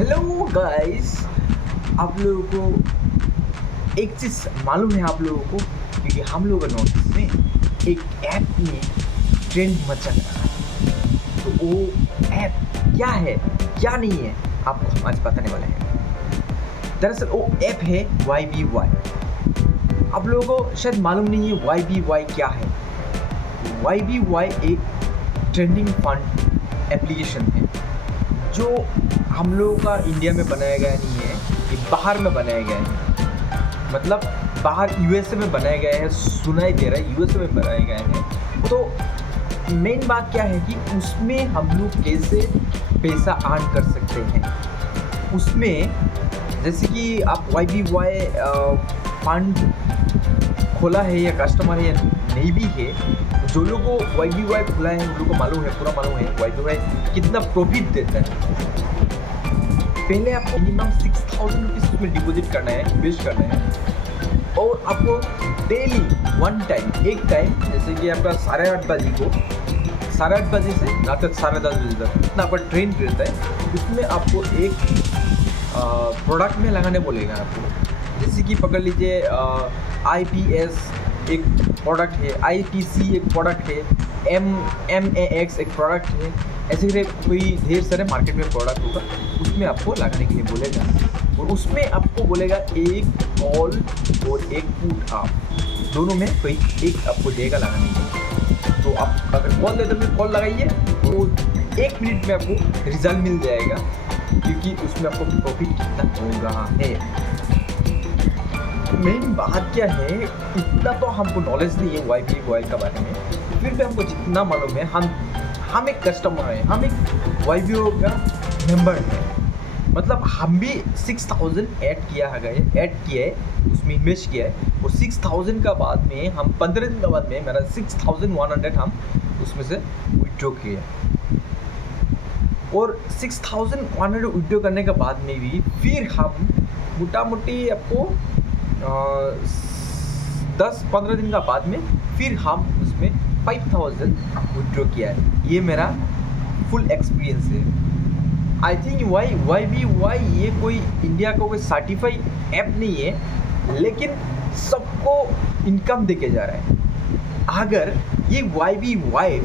Hello guys. आप लोगों को एक चीज़ मालूम है आप लोगों को, क्योंकि हम लोगों का नॉर्थ ईस्ट में एक ऐप में ट्रेंड मचा रहा है। तो वो ऐप क्या है क्या नहीं है आपको हम आज बताने वाले हैं। दरअसल वो ऐप है YBY। आप लोगों को शायद मालूम नहीं है YBY क्या है। YBY एक ट्रेंडिंग फंड एप्लीकेशन है जो हम लोगों का इंडिया में बनाया गया नहीं है, ये बाहर में बनाया गया है। मतलब बाहर USA में बनाया गया है, सुनाई दे रहा है USA में बनाया गया है। तो मेन बात क्या है कि उसमें हम लोग कैसे पैसा अर्न कर सकते हैं। उसमें जैसे कि आप YBY फंड खोला है या कस्टमर है या नहीं भी है, जो लोग को YBY खुला है उन लोगों को मालूम है, पूरा मालूम है YBY कितना प्रॉफिट देता है। पहले आपको मिनिमम 6,000 रुपीज़ उसमें डिपॉजिट करना है, इन्वेस्ट करना है, और आपको डेली वन टाइम एक टाइम जैसे कि आपका 8:30 बजे को 8:30 बजे से रात 10:30 बजे तक इतना आपका ट्रेन रहता है। उसमें आपको एक प्रोडक्ट में लगाने बोलेगा आपको। जैसे कि पकड़ लीजिए IPS एक प्रोडक्ट है, IPC एक प्रोडक्ट है, MAX एक प्रोडक्ट है। ऐसे करके कोई ढेर सारे मार्केट में प्रोडक्ट होगा, उसमें आपको लगाने के लिए बोलेगा। और उसमें आपको बोलेगा एक कॉल और एक पुट आप दोनों में कोई एक आपको देगा लगाने के लिए। तो आप अगर कॉल देते तो कॉल लगाइए, तो 1 मिनट में आपको रिजल्ट मिल जाएगा, क्योंकि उसमें आपको प्रॉफिट कितना हो रहा है। मेन बात क्या है, इतना तो हमको नॉलेज नहीं है YBY के बारे में, फिर भी हमको जितना मालूम है, हम एक कस्टमर है, हम एक YBY का मेंबर है। मतलब हम भी 6,000 ऐड किया है, उसमें इन्वेस्ट किया है। और 6,000 का बाद में हम 15 दिन के बाद में मेरा 6,100 हम उसमें से विड्रॉ किए। और 6,100 विड्रॉ करने के बाद में भी फिर हम मोटा मोटी आपको 10-15 दिन का बाद में फिर हम उसमें 5,000 विड्रॉ किया है। ये मेरा फुल एक्सपीरियंस है। आई थिंक YBY ये कोई इंडिया का कोई सर्टिफाइड ऐप नहीं है, लेकिन सबको इनकम देके जा रहा है। अगर ये YBY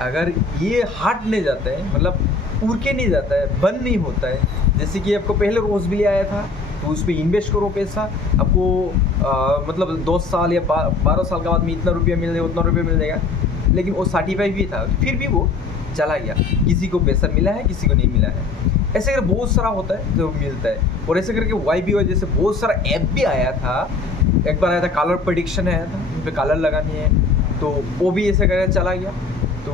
अगर ये हट नहीं जाता है, मतलब उड़ के नहीं जाता है, बंद नहीं होता है, जैसे कि आपको पहले रोज़ बिल आया था तो उस पर इन्वेस्ट करो पैसा, आपको मतलब 2 साल या 12 साल के बाद में इतना रुपया मिल जाएगा, उतना रुपया मिल जाएगा। लेकिन वो सर्टिफाइड भी था, फिर भी वो चला गया। किसी को पैसा मिला है, किसी को नहीं मिला है। ऐसे करके बहुत सारा होता है जो मिलता है। और ऐसे करके YBY जैसे बहुत सारा ऐप भी आया था। एक बार आया था कलर प्रेडिक्शन आया था, उस पर कलर लगानी है, तो वो भी ऐसे करके चला गया। तो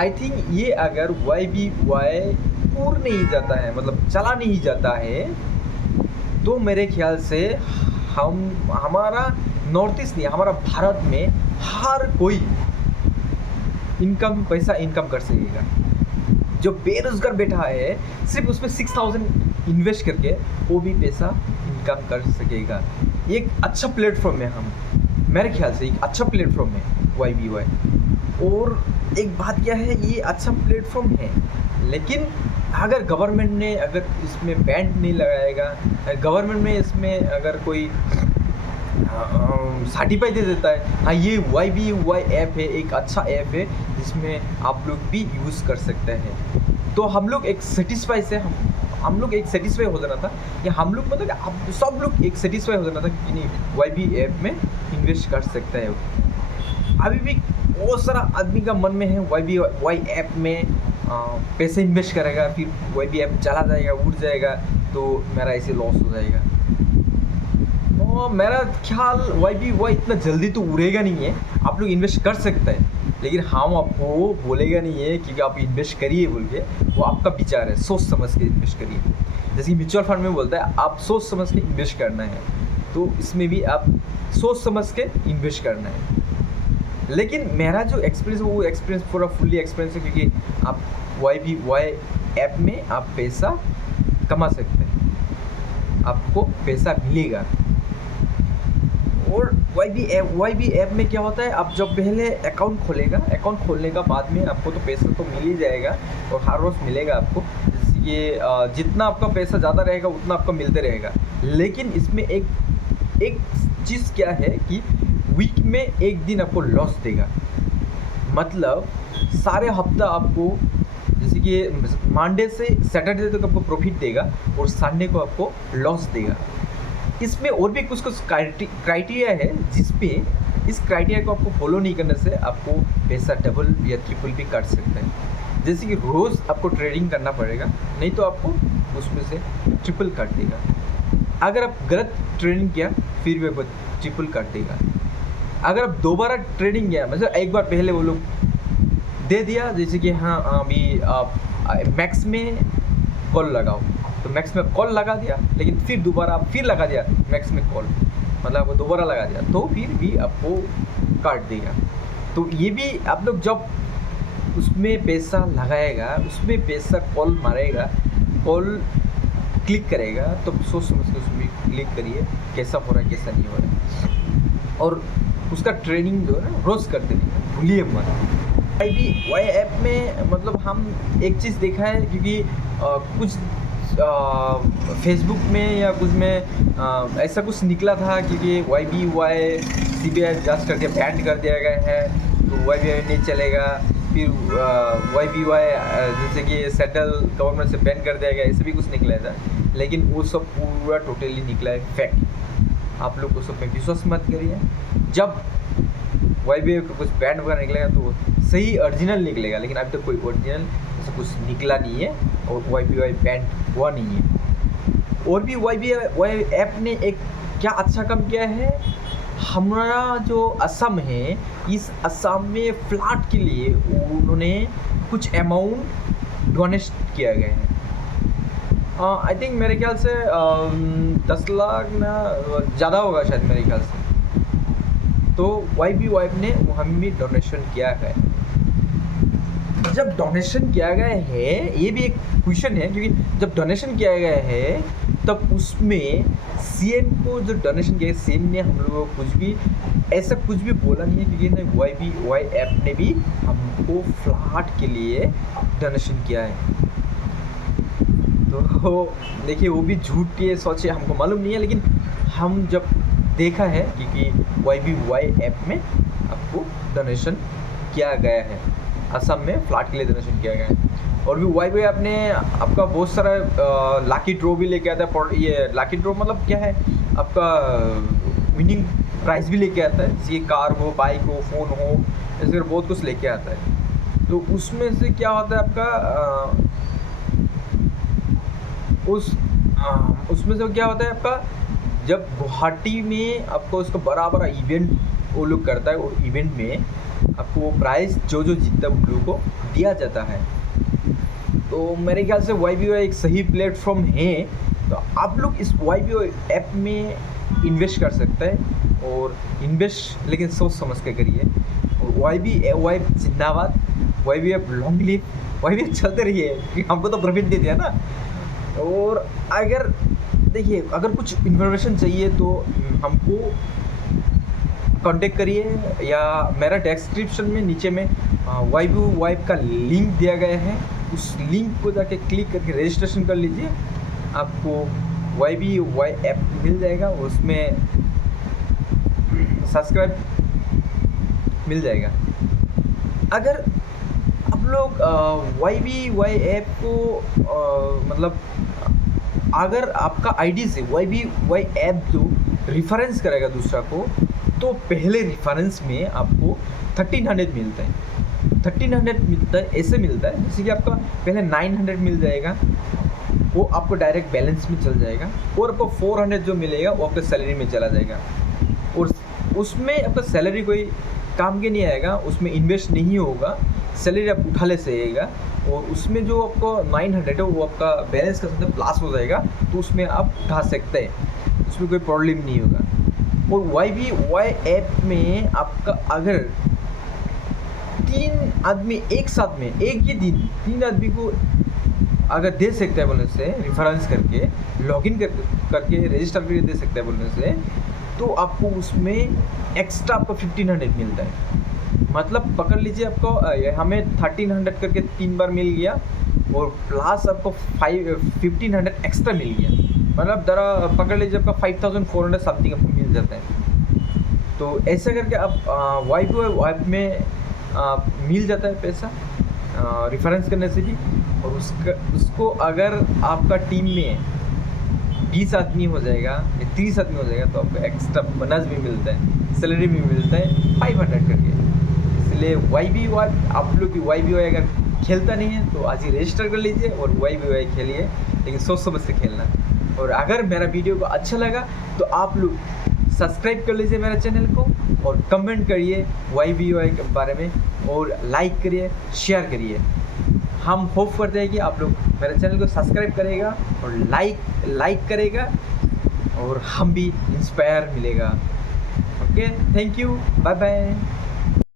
आई थिंक ये अगर YBY उड़ नहीं जाता है, मतलब चला नहीं जाता है, तो मेरे ख्याल से हमारा नॉर्थ ईस्ट नहीं, हमारा भारत में हर कोई पैसा इनकम कर सकेगा। जो बेरोजगार बैठा है, सिर्फ उसमें 6,000 इन्वेस्ट करके वो भी पैसा इनकम कर सकेगा। ये एक अच्छा प्लेटफॉर्म है, मेरे ख्याल से एक अच्छा प्लेटफॉर्म है YBY। और एक बात क्या है, ये अच्छा प्लेटफॉर्म है, लेकिन अगर गवर्नमेंट ने अगर इसमें बैन नहीं लगाएगा, गवर्नमेंट में इसमें अगर कोई सर्टिफाई दे देता है, हाँ ये YBY ऐप है, एक अच्छा ऐप है जिसमें आप लोग भी यूज़ कर सकते हैं, तो हम लोग एक सेटिस्फाई से हम लोग एक सेटिस्फाई हो जाना था, या हम लोग मतलब आप सब लोग एक सेटिस्फाई हो जाना था कि नहीं YBY ऐप में इन्वेस्ट कर सकते हैं। अभी भी बहुत सारा आदमी का मन में है YBY ऐप में पैसे इन्वेस्ट करेगा, फिर YBY ऐप चला जाएगा, उड़ जाएगा, तो मेरा ऐसे लॉस हो जाएगा। और मेरा ख्याल YBY इतना जल्दी तो उड़ेगा नहीं है, आप लोग इन्वेस्ट कर सकते हैं, लेकिन हम आपको बोलेगा नहीं है कि आप इन्वेस्ट करिए बोल के, वो आपका विचार है, सोच समझ के इन्वेस्ट करिए। जैसे कि म्यूचुअल फंड में बोलता है आप सोच समझ के इन्वेस्ट करना है, तो इसमें भी आप सोच समझ के इन्वेस्ट करना है। लेकिन मेरा जो एक्सपीरियंस है वो एक्सपीरियंस पूरा फुल्ली एक्सपीरियंस है, क्योंकि आप YBY ऐप में आप पैसा कमा सकते हैं, आपको पैसा मिलेगा। और YBY ऐप में क्या होता है, आप जब पहले अकाउंट खोलेगा, अकाउंट खोलने का बाद में आपको तो पैसा तो मिल ही जाएगा, और हर रोज़ मिलेगा आपको। जैसे कि जितना आपका पैसा ज़्यादा रहेगा उतना आपको मिलते रहेगा। लेकिन इसमें एक चीज़ क्या है कि वीक में एक दिन आपको लॉस देगा। मतलब सारे हफ्ता आपको, जैसे कि मंडे से सैटरडे तक आपको प्रॉफिट देगा और संडे को आपको लॉस देगा। इसमें और भी कुछ क्राइटेरिया है जिसपे इस क्राइटेरिया को आपको फॉलो नहीं करने से आपको पैसा डबल या ट्रिपल भी काट सकता है। जैसे कि रोज़ आपको ट्रेडिंग करना पड़ेगा, नहीं तो आपको उसमें से ट्रिपल काट देगा। अगर आप गलत ट्रेडिंग किया फिर भी आपको ट्रिपल काट देगा। अगर आप दोबारा ट्रेडिंग किया, मतलब एक बार पहले वो लोग दे दिया, जैसे कि हाँ अभी आप मैक्स में कॉल लगाओ, तो मैक्स में कॉल लगा दिया, लेकिन फिर दोबारा आप फिर लगा दिया मैक्स में कॉल, मतलब आपको दोबारा लगा दिया, तो फिर भी आपको काट देगा। तो ये भी आप लोग जब उसमें पैसा लगाएगा, उसमें पैसा कॉल मारेगा, कॉल क्लिक करेगा, तो सोच समझ के उसमें क्लिक करिए कैसा हो रहा है कैसा नहीं हो रहा है, और उसका ट्रेनिंग जो है ना रोज़ करते रहिए, भूलिए मत। वाई ऐप में मतलब हम एक चीज़ देखा है, क्योंकि कुछ फेसबुक में या कुछ में ऐसा कुछ निकला था, क्योंकि YBY CBI जांच करके बैन कर दिया गया है, तो YBY नहीं चलेगा। फिर YBY जैसे कि सेंट्रल गवर्नमेंट से बैन कर दिया गया, ऐसे भी कुछ निकला था, लेकिन वो सब पूरा टोटली निकला है फैक्ट। आप लोग उस सब में विश्वास मत करिए। जब YBI का कुछ बैन वगैरह निकलेगा तो सही ओरिजिनल निकलेगा, लेकिन अभी तक कोई ओरिजिनल ऐसा कुछ निकला नहीं है और YBI बैन हुआ नहीं है। और भी YBI ऐप ने एक क्या अच्छा काम किया है, हमारा जो असम है, इस असम में फ्लैट के लिए उन्होंने कुछ अमाउंट डोनेट किया गया है। आई थिंक मेरे ख्याल से 10 लाख ना ज़्यादा होगा शायद मेरे ख्याल से। तो YBY ने हमें भी डोनेशन किया है। जब डोनेशन किया गया है, ये भी एक क्वेश्चन है, क्योंकि जब डोनेशन किया गया है तब उसमें CM को जो डोनेशन किया है, CM ने हम लोगों को कुछ भी ऐसा कुछ भी बोला नहीं है, क्योंकि ना YBY ऐप ने भी हमको फ्लैट के लिए डोनेशन किया है। तो देखिए वो भी झूठ के सोचे, हमको मालूम नहीं है, लेकिन हम जब देखा है क्योंकि YBY ऐप में आपको डोनेशन किया गया है, असम में फ्लैट के लिए डोनेशन किया गया है। और भी YBY ऐप ने आपका बहुत सारा लाकी ड्रॉ भी लेके आता है। ये लाकी ड्रॉ मतलब क्या है, आपका विनिंग प्राइस भी लेके आता है, जैसे कार हो, बाइक हो, फ़ोन हो, ऐसे बहुत कुछ लेके आता है। तो उसमें से क्या होता है आपका उसमें से क्या होता है आपका, जब गुवाहाटी में आपको उसका बड़ा बड़ा इवेंट वो लोग करता है, और इवेंट में आपको वो प्राइज़ जो जीतता है उन लोगों को दिया जाता है। तो मेरे ख्याल से YBY एक सही प्लेटफॉर्म है, तो आप लोग इस YBY ऐप में इन्वेस्ट कर सकते हैं, और इन्वेस्ट लेकिन सोच समझ के करिए। और YBY जिंदाबाद, YBY लॉन्ग लिव, YBY चलते रहिए, क्योंकि हमको तो प्रॉफिट दे दिया ना। और अगर देखिए, अगर कुछ इन्फॉर्मेशन चाहिए तो हमको कांटेक्ट करिए, या मेरा डिस्क्रिप्शन में नीचे में YBY का लिंक दिया गया है, उस लिंक को जाके क्लिक करके रजिस्ट्रेशन कर लीजिए, आपको YBY ऐप मिल जाएगा, उसमें सब्सक्राइब मिल जाएगा। अगर आप लोग YBY ऐप को मतलब अगर आपका आईडी से YBY ऐप जो रिफरेंस करेगा दूसरा को, तो पहले रिफरेंस में आपको 1300 मिलता है। 1300 मिलता है, ऐसे मिलता है जैसे कि आपका पहले 900 मिल जाएगा, वो आपको डायरेक्ट बैलेंस में चल जाएगा, और आपको 400 जो मिलेगा वो आपके सैलरी में चला जाएगा। और उसमें आपका सैलरी कोई काम के नहीं आएगा, उसमें इन्वेस्ट नहीं होगा, सैलरी आप उठा ले सकेगा, और उसमें जो आपको 900 है वो आपका बैलेंस का साथ प्लस हो जाएगा, तो उसमें आप उठा सकते हैं, उसमें कोई प्रॉब्लम नहीं होगा। और YBY ऐप में आपका अगर 3 आदमी एक साथ में एक ही दिन 3 आदमी को अगर दे सकते हैं बोलने से, रेफरेंस करके लॉगिन करके रजिस्टर करके दे सकते हैं बोलने से, तो आपको उसमें एक्स्ट्रा आपको 1500 मिलता है। मतलब पकड़ लीजिए, आपको हमें 1300 करके 3 बार मिल गया, और प्लस आपको 1500 एक्स्ट्रा मिल गया, मतलब जरा पकड़ लीजिए आपका 5400 समथिंग आपको मिल जाता है। तो ऐसा करके आप YBY ऐप में मिल जाता है पैसा रेफरेंस करने से भी। और उसको अगर आपका टीम में 20 आदमी हो जाएगा या 30 आदमी हो जाएगा तो आपको एक्स्ट्रा बोनस भी मिलता है, सैलरी भी मिलता है 500 करके। इसलिए YBY, आप लोग की YBY अगर खेलता नहीं है तो आज ही रजिस्टर कर लीजिए और YBY खेलिए, लेकिन सोच समझ से खेलना। और अगर मेरा वीडियो को अच्छा लगा तो आप लोग सब्सक्राइब कर लीजिए मेरा चैनल को और कमेंट करिए YBY के बारे में और लाइक करिए, शेयर करिए। हम होप करते हैं कि आप लोग मेरे चैनल को सब्सक्राइब करेगा और लाइक करेगा और हम भी इंस्पायर मिलेगा। Okay, thank you, bye bye.